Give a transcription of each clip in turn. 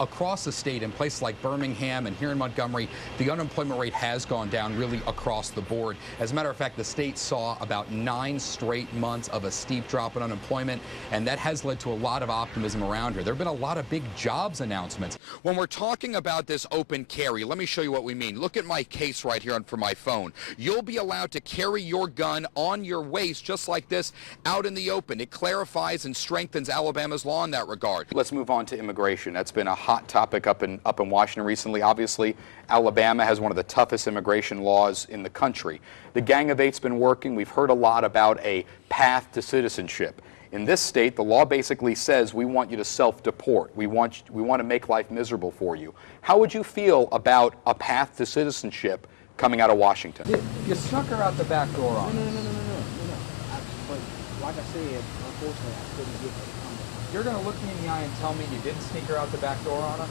Across the state, in places like Birmingham and here in Montgomery, the unemployment rate has gone down really across the board. As a matter of fact, the state saw about 9 straight months of a steep drop in unemployment, and that has led to a lot of optimism around here. There have been a lot of big jobs announcements. When we're talking about this open carry, let me show you what we mean. Look at my case right here for my phone. You'll be allowed to carry your gun on your waist just like this out in the open. It clarifies and strengthens Alabama's law in that regard. Let's move on to immigration. That's been a hot topic up in Washington recently. Obviously, Alabama has one of the toughest immigration laws in the country. The Gang of Eight's been working. We've heard a lot about a path to citizenship. In this state, the law basically says we want you to self-deport. We want to make life miserable for you. How would you feel about a path to citizenship coming out of Washington? You snuck her out the back door on No. But like I said, unfortunately, I couldn't get her. You're going to look me in the eye and tell me you didn't sneak her out the back door on us?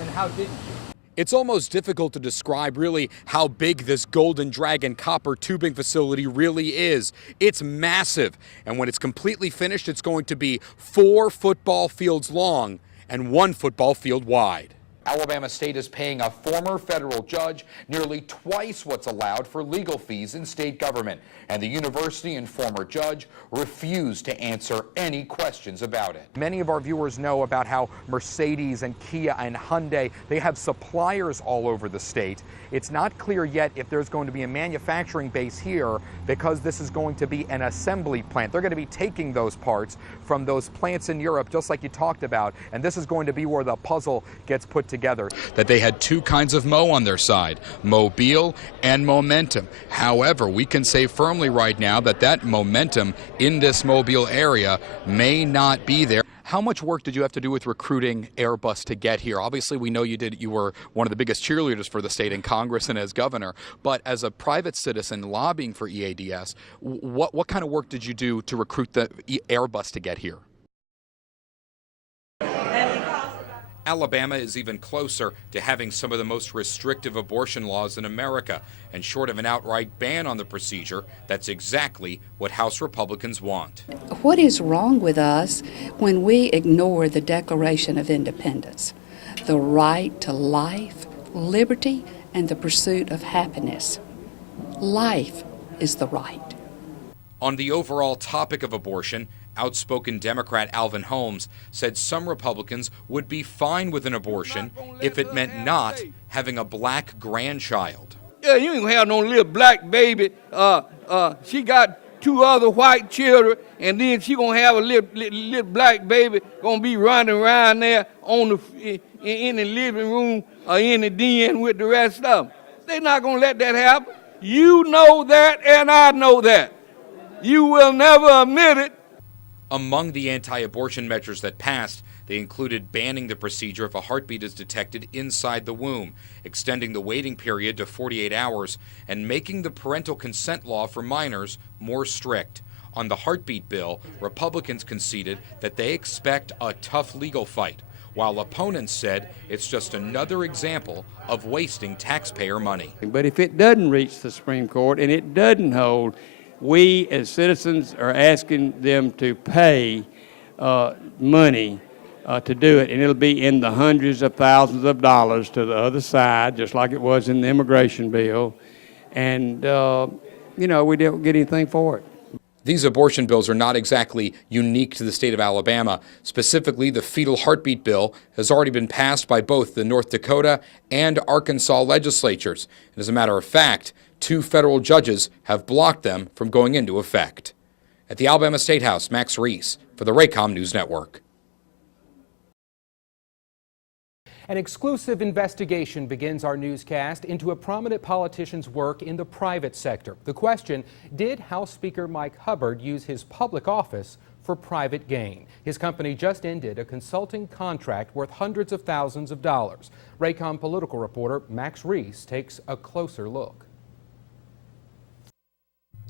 And how didn't you? It's almost difficult to describe really how big this Golden Dragon copper tubing facility really is. It's massive, and when it's completely finished, it's going to be 4 football fields long and 1 football field wide. Alabama State is paying a former federal judge nearly twice what's allowed for legal fees in state government, and the university and former judge refused to answer any questions about it. Many of our viewers know about how Mercedes and Kia and Hyundai, they have suppliers all over the state. It's not clear yet if there's going to be a manufacturing base here because this is going to be an assembly plant. They're going to be taking those parts from those plants in Europe, just like you talked about, and this is going to be where the puzzle gets put together. That they had 2 kinds of Mo on their side, Mobile and Momentum. However, we can say firmly right now that that momentum in this Mobile area may not be there. How much work did you have to do with recruiting Airbus to get here? Obviously, we know you were one of the biggest cheerleaders for the state in Congress and as governor, but as a private citizen lobbying for EADS, what kind of work did you do to recruit the Airbus to get here? Alabama is even closer to having some of the most restrictive abortion laws in America, and short of an outright ban on the procedure, that's exactly what House Republicans want. What is wrong with us when we ignore the Declaration of Independence, the right to life, liberty, and the pursuit of happiness? Life is the right. On the overall topic of abortion, outspoken Democrat Alvin Holmes said some Republicans would be fine with an abortion if it meant not having a black grandchild. Yeah, you ain't gonna have no little black baby. She got 2 other white children, and then she gonna have a little black baby gonna be running around there in the living room or in the den with the rest of them. They're not gonna let that happen. You know that, and I know that. You will never admit it. Among the anti-abortion measures that passed, they included banning the procedure if a heartbeat is detected inside the womb, extending the waiting period to 48 hours, and making the parental consent law for minors more strict. On the heartbeat bill, Republicans conceded that they expect a tough legal fight, while opponents said it's just another example of wasting taxpayer money. But if it doesn't reach the Supreme Court and it doesn't hold, we as citizens are asking them to pay money to do it, and it'll be in the hundreds of thousands of dollars to the other side, just like it was in the immigration bill, and we don't get anything for it. These abortion bills are not exactly unique to the state of Alabama. Specifically, the fetal heartbeat bill has already been passed by both the North Dakota and Arkansas legislatures. And as a matter of fact, 2 federal judges have blocked them from going into effect. At the Alabama State House, Max Reiss for the Raycom News Network. An exclusive investigation begins our newscast into a prominent politician's work in the private sector. The question, did House Speaker Mike Hubbard use his public office for private gain? His company just ended a consulting contract worth hundreds of thousands of dollars. Raycom political reporter Max Reiss takes a closer look.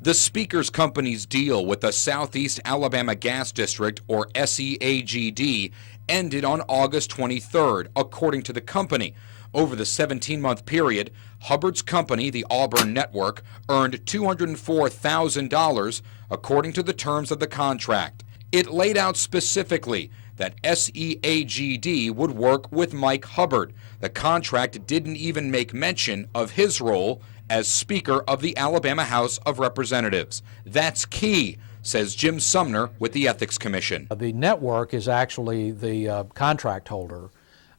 The Speaker's company's deal with the Southeast Alabama Gas District, or SEAGD, ended on August 23rd, according to the company. Over the 17-month period, Hubbard's company, the Auburn Network, earned $204,000, according to the terms of the contract. It laid out specifically that SEAGD would work with Mike Hubbard. The contract didn't even make mention of his role as Speaker of the Alabama House of Representatives. That's key, says Jim Sumner with the Ethics Commission. The network is actually the contract holder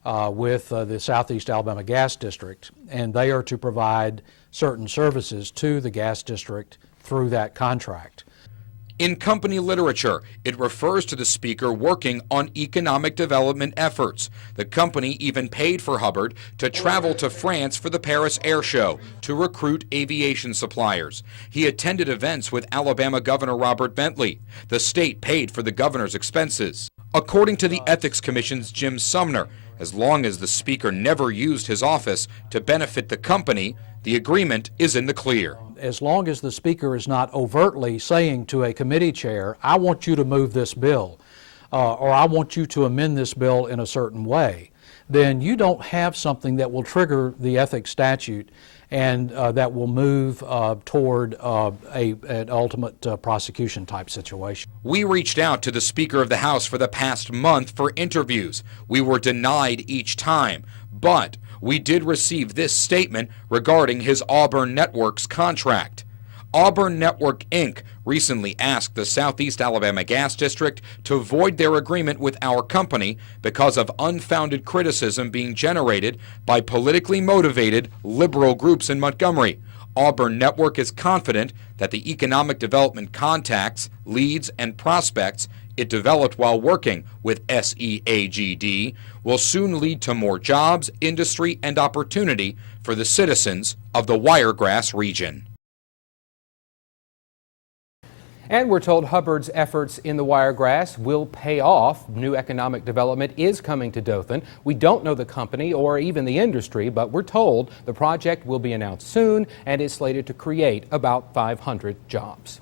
with the Southeast Alabama Gas District, and they are to provide certain services to the gas district through that contract. In company literature, it refers to the Speaker working on economic development efforts. The company even paid for Hubbard to travel to France for the Paris Air Show to recruit aviation suppliers. He attended events with Alabama Governor Robert Bentley. The state paid for the governor's expenses. According to the Ethics Commission's Jim Sumner, as long as the Speaker never used his office to benefit the company, the agreement is in the clear. As long as the Speaker is not overtly saying to a committee chair, I want you to move this bill, or I want you to amend this bill in a certain way, then you don't have something that will trigger the ethics statute and that will move toward an ultimate prosecution type situation. We reached out to the Speaker of the House for the past month for interviews. We were denied each time, but we did receive this statement regarding his Auburn Networks contract. Auburn Network, Inc. recently asked the Southeast Alabama Gas District to void their agreement with our company because of unfounded criticism being generated by politically motivated liberal groups in Montgomery. Auburn Network is confident that the economic development contacts, leads, and prospects it developed while working with SEAGD will soon lead to more jobs, industry, and opportunity for the citizens of the Wiregrass region. And we're told Hubbard's efforts in the Wiregrass will pay off. New economic development is coming to Dothan. We don't know the company or even the industry, but we're told the project will be announced soon and is slated to create about 500 jobs.